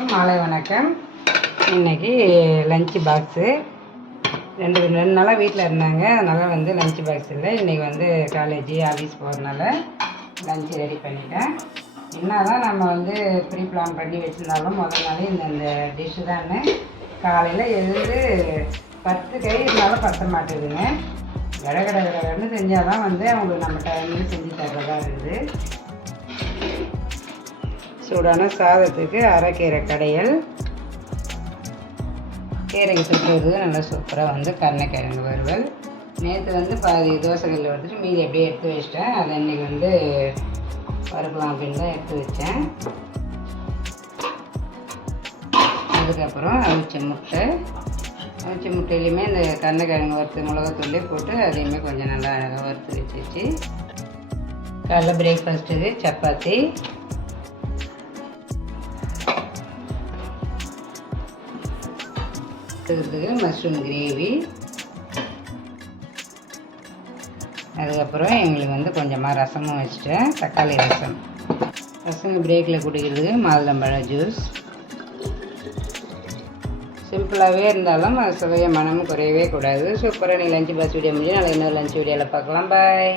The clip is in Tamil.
எல்லோருக்கும் மாலை வணக்கம். இன்றைக்கி லஞ்சு பாக்ஸு ரெண்டு நாளாக வீட்டில் இருந்தாங்க. அதனால் வந்து லஞ்சு பாக்ஸ் இல்லை. இன்றைக்கி வந்து காலேஜ் ஆஃபீஸ் போகிறதுனால லஞ்சு ரெடி பண்ணிட்டேன். என்ன தான் நம்ம வந்து ப்ரீ பிளான் பண்ணி வச்சுருந்தாலும் முதல் நாளே இந்த டிஷ்ஷு தான் காலையில் எழுந்து 10 கை இருந்தாலும் பத்த மாட்டேங்குதுங்க. கடகடன்னு செஞ்சால் தான் வந்து அவங்களுக்கு நம்ம டைமுக்கு செஞ்சு தர்றதா இருக்குது. சூடான சாதத்துக்கு அரைக்கீரை கடையல், கீரைக்கு சுற்றுறது நல்லா சூப்பராக வந்து கருணைக்கிழங்கு வறுவல். நேற்று வந்து பாதி தோசைக்கல்லில் வந்துட்டு மீதி அப்படியே எடுத்து வச்சிட்டேன். அதை இன்றைக்கி வந்து வறுக்கலாம் அப்படின்னு தான் எடுத்து வச்சேன். அதுக்கப்புறம் அவிச்ச முட்டையிலையுமே இந்த கருணைக்கிழங்கு வறுத்து மிளகாத்தூள்லேயே போட்டு அதையுமே கொஞ்சம் நல்லா அழகாக வறுத்து வச்சு காலைல பிரேக்ஃபாஸ்ட்டுக்கு சப்பாத்தி, மஷ்ரூம் கிரேவி. அதுக்கப்புறம் எங்களுக்கு வந்து கொஞ்சமாக ரசமும் வச்சுட்டேன், தக்காளி ரசம். பசங்க பிரேக்கில் குடிக்கிறதுக்கு மாதுளம்பழம் ஜூஸ். சிம்பிளாகவே இருந்தாலும் அது சுவைய மனமும் குறையவே கூடாது. சூப்பராக நீ லஞ்சு பாக்ஸ் வீடியோ முடிஞ்சு நாளைக்கு இன்னொரு லஞ்ச் வீடியோவில் பார்க்கலாம். பாய்.